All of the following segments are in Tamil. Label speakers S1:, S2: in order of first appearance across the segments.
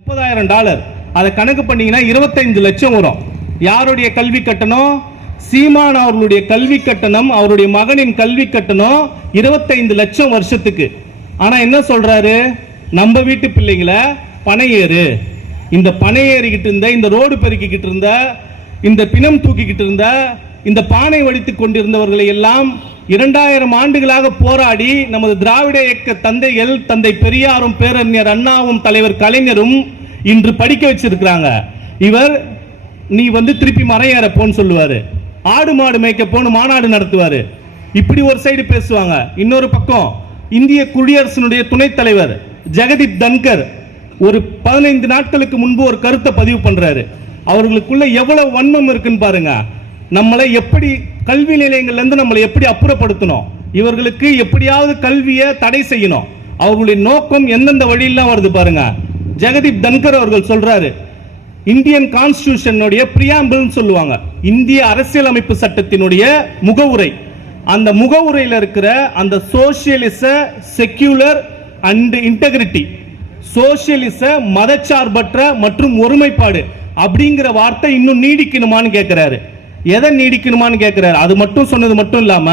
S1: முப்பதாயிரம் டாலர். அதை கணக்கு பண்ணீங்கன்னா இருபத்தைந்து லட்சம் வரும். யாருடைய கல்வி கட்டணம்? சீமான் அவர்களுடைய கல்வி கட்டணம் அவருடைய மகனின் கல்வி கட்டணம் இருபத்தைந்து லட்சம் வருஷத்துக்கு. ஆனால் என்ன சொல்றாரு? நம்ம வீட்டு பிள்ளைங்களை பனையேறு இந்த பனை ஏறிக்கிட்டு இருந்த இந்த ரோடு பெருக்கிக்கிட்டு இருந்த இந்த பிணம் தூக்கிக்கிட்டு இருந்த இந்த பானை வடித்துக் கொண்டிருந்தவர்களை எல்லாம் இரண்டாயிரம் ஆண்டுகளாக போராடி நமது திராவிட இயக்க தந்தைகள் தந்தை பெரியாரும் பேரறிஞர் அண்ணாவும் தலைவர் கலைஞரும் இன்று படிக்க வச்சிருக்கிறாங்க. இவர் நீ வந்து திருப்பி மரம் போன்னு சொல்லுவாரு. ஆடு மாடு மேய்க்க போன்னு மாநாடு நடத்துவாரு. இப்படி ஒரு சைடு பேசுவாங்க. இன்னொரு பக்கம் இந்திய குடியரசினுடைய துணைத் தலைவர் ஜெகதீப் தன்கர் ஒரு பதினைந்து நாட்களுக்கு முன்பு ஒரு கருத்தை பதிவு பண்றாரு. அவர்களுக்குள்ள எவ்வளவு வன்மம் இருக்குன்னு பாருங்க. நம்மளை எப்படி கல்வி நிலையங்கள்லேருந்து நம்மளை எப்படி அப்புறப்படுத்தணும்? இவர்களுக்கு எப்படியாவது கல்வியை தடை செய்யணும். அவர்களுடைய நோக்கம் எந்தெந்த வழியெல்லாம் வருது பாருங்க. ஜெகதீப் தன்கர் அவர்கள் சொல்றாரு இந்தியன் கான்ஸ்டியூஷனுடைய பிரியாம்பிள்னு சொல்லுவாங்க. இந்திய அரசியலமைப்பு சட்டத்தினுடைய முகவுரை. அந்த முகவுரையில் இருக்கிற அந்த சோசியலிச செக்யூலர் அண்ட் இன்டெகிரிட்டி சோசியலிச மதச்சார்பற்ற மற்றும் ஒருமைப்பாடு அப்படிங்கிற வார்த்தை இன்னும் நீடிக்கணுமான்னு கேட்கிறாரு எதை நீடிக்கணுமான்னு கேட்கிறாரு அது மட்டும் சொன்னது மட்டும் இல்லாம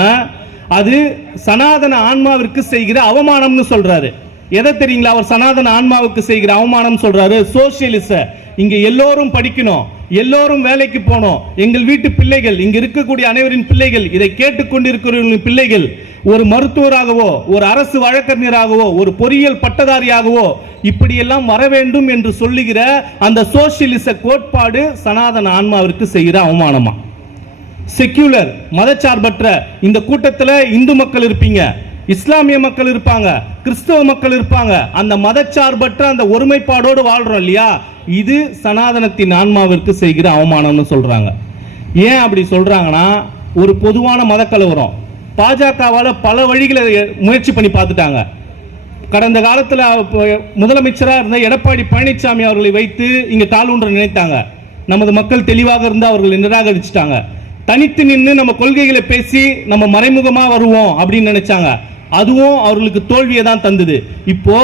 S1: அது சனாதன ஆன்மாவிற்கு செய்கிற அவமானம்னு சொல்றாரு. எதை தெரியுங்களா? அவர் சனாதன ஆன்மாவுக்கு செய்கிற அவமானம் சொல்றாரு. சோசியலிச. இங்க எல்லோரும் படிக்கணும். எல்லோரும் வேலைக்கு போனோம் எங்கள் வீட்டு பிள்ளைகள் இங்க இருக்கக்கூடிய அனைவரின் பிள்ளைகள் இதை கேட்டுக்கொண்டிருக்கிறவர்களின் பிள்ளைகள் ஒரு மருத்துவராகவோ ஒரு அரசு வழக்கறிஞராகவோ ஒரு பொறியியல் பட்டதாரியாகவோ இப்படியெல்லாம் வர வேண்டும் என்று சொல்லுகிற அந்த சோசியலிச கோட்பாடு சனாதன ஆன்மாவிற்கு செய்கிற அவமானமா? செக்யூலர் மதச்சார்பற்ற இந்த கூட்டத்தில் இந்து மக்கள் இருப்பீங்க இஸ்லாமிய மக்கள் இருப்பாங்க கிறிஸ்தவ மக்கள் இருப்பாங்க அந்த மதச்சார்பற்ற அந்த ஒருமைப்பாடோடு வாழ்றோம் இல்லையா? இது சனாதனத்தின் ஆன்மாவிற்கு செய்கிற அவமானம்னு சொல்றாங்க. ஏன் அப்படி சொல்றாங்கன்னா ஒரு பொதுவான மத கலவரம் பல வழிகளை முயற்சி பண்ணி பார்த்துட்டாங்க. கடந்த காலத்தில் முதலமைச்சராக இருந்த எடப்பாடி பழனிசாமி அவர்களை வைத்து இங்கே தாழ்வுன்ற நினைத்தாங்க. நமது மக்கள் தெளிவாக இருந்து அவர்களை நிராகரிச்சிட்டாங்க. தனித்து நின்று நம்ம கொள்கைகளை பேசி நம்ம மறைமுகமாக வருவோம் அப்படின்னு நினைச்சாங்க. அதுவும் அவர்களுக்கு தோல்வியை தான் தந்தது. இப்போ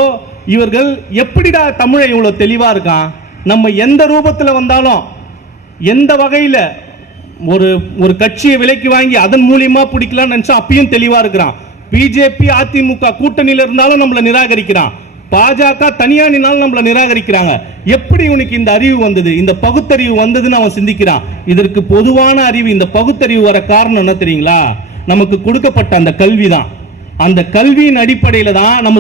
S1: இவர்கள் எப்படிடா தமிழை இவ்வளோ தெளிவாக இருக்கான்? நம்ம எந்த ரூபத்தில் வந்தாலும் எந்த வகையில் ஒரு ஒரு கட்சியை விலைக்கு வாங்கி அதன் மூலியமாக பிடிக்கலாம்னு நினச்சா அப்பயும் தெளிவாக இருக்கிறான். பிஜேபி அதிமுக கூட்டணியில் இருந்தாலும் நம்மளை நிராகரிக்கிறான். பாஜக தனியா நின்னாலும் நம்மளை நிராகரிக்கிறாங்க. எப்படி உனக்கு இந்த அறிவு வந்தது? இந்த பகுத்தறிவு வந்ததுன்னு அவன் சிந்திக்கிறான். இதற்கு பொதுவான அறிவு இந்த பகுத்தறிவு வர காரணம் என்ன தெரியுங்களா? நமக்கு கொடுக்கப்பட்ட அந்த கல்வி தான் அந்த கல்வியின் அடிப்படையில் தான் நம்ம